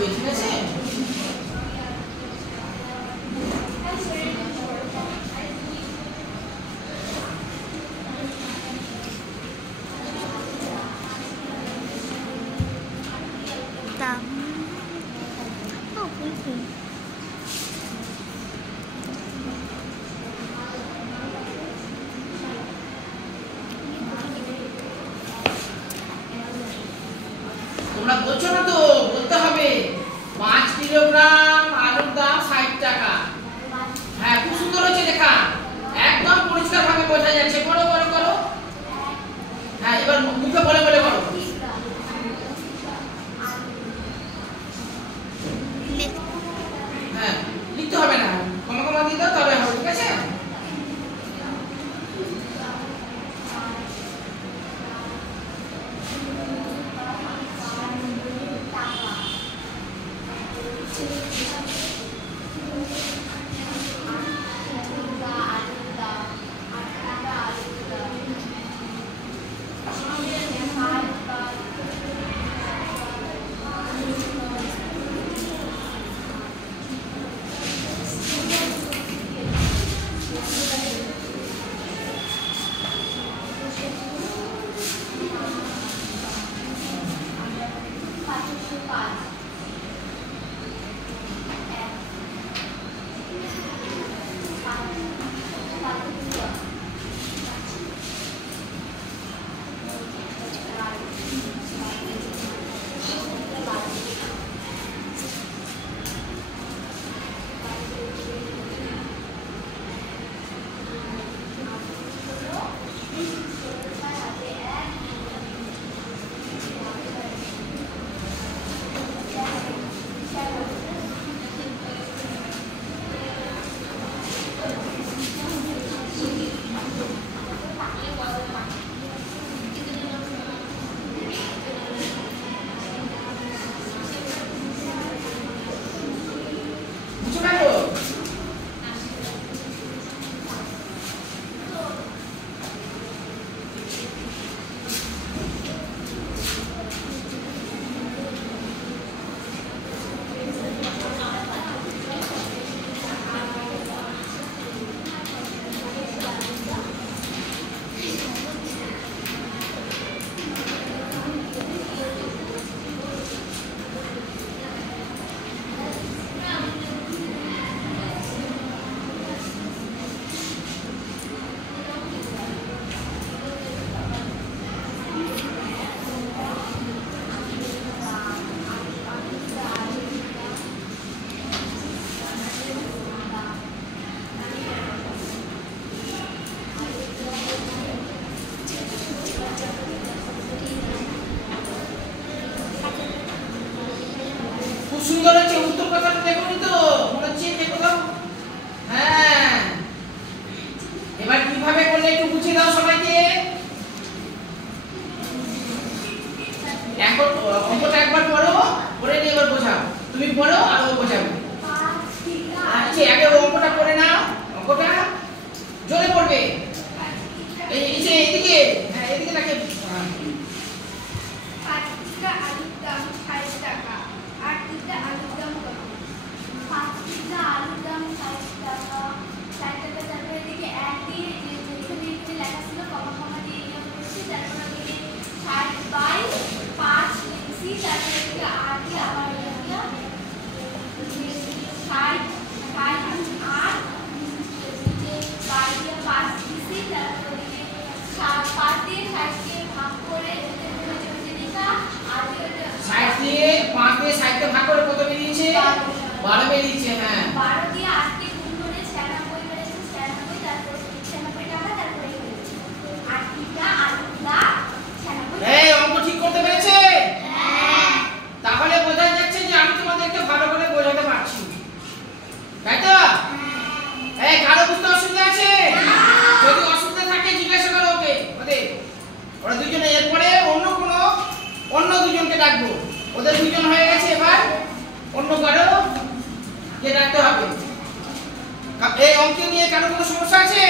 থাকবে, ঠিক আছে? তোমরা বলছো না তো, বলতে হবে 5 কিলোগ্রাম আলুর দাম 60 টাকা। হ্যাঁ, খুব সুন্দর হয়েছে লেখা, একদম পরিষ্কার ভাবে বোঝা যাচ্ছে। করো করো করো। হ্যাঁ, এবার মুখে বলে বলে করো। হ্যাঁ, লিখতে হবে না, কমা কমা দিয়ে দাও তবে হবে, ঠিক আছে? সুন্দর হচ্ছে, উত্তর কথাটা দেখুন তো, মনে হচ্ছে দেখো দাও। হ্যাঁ, এবার কিভাবে করলে একটু বুঝিয়ে দাও সবাইকে। এখন অঙ্কটা একবার পড়ো, পড়ে নিয়ে এবার বোঝাও। তুমি পড়ো আর ও বোঝাবে। আচ্ছা, আগে অঙ্কটা পড়ে নাও, অঙ্কটা জোরে পড়বে। এই যে এদিকে, হ্যাঁ এদিকে তাকে। 5 কিলো আলুর দাম 60 টাকা। 8 কিলো আলুর দাম কত? 5 কিলো আলুর দাম 60 টাকা। 60 টাকা, তারপরে এদিকে 1 দিয়ে যেখানে লেখা ছিল কমা কমা দিয়ে ইয়ে করছি, তারপরে এদিকে 60 বাই 5 লিখছি, তারপরে এদিকে 8 দিয়ে আবার ইয়ে দিয়া 60 বাই 8 যে বাই দিয়ে 5 লিখছি, তারপরে এদিকে 5 দিয়ে 60 কে ভাগ করে 60 দিয়ে 5 দিয়ে 60 কে ভাগ করে কত বেরিয়েছে? 12 বেরিয়েছে। হ্যাঁ, 12 দিয়ে 8 কে গুণ করে 96 বেরিয়েছে। 96, তারপর 96 টাকা, তারপরে 8 কিলো আলুর দাম 96। এই অঙ্ক ঠিক করতে পেরেছে? হ্যাঁ। তাহলে বোঝা যাচ্ছে যে আমি তোমাদেরকে ভালো করে বোঝাতে পারছি, তাই তো? এই কারো বুঝতে অসুবিধা আছে? যদি অসুবিধা থাকে জিজ্ঞাসা করো ওকে, ওরা দুজনে। এরপরে অন্য দুজনকে ডাকবো। ওদের দুজন হয়ে গেছে, এবার অন্য কারো কে ডাকতে হবে। এই অঙ্ক নিয়ে কারো কোনো সমস্যা আছে?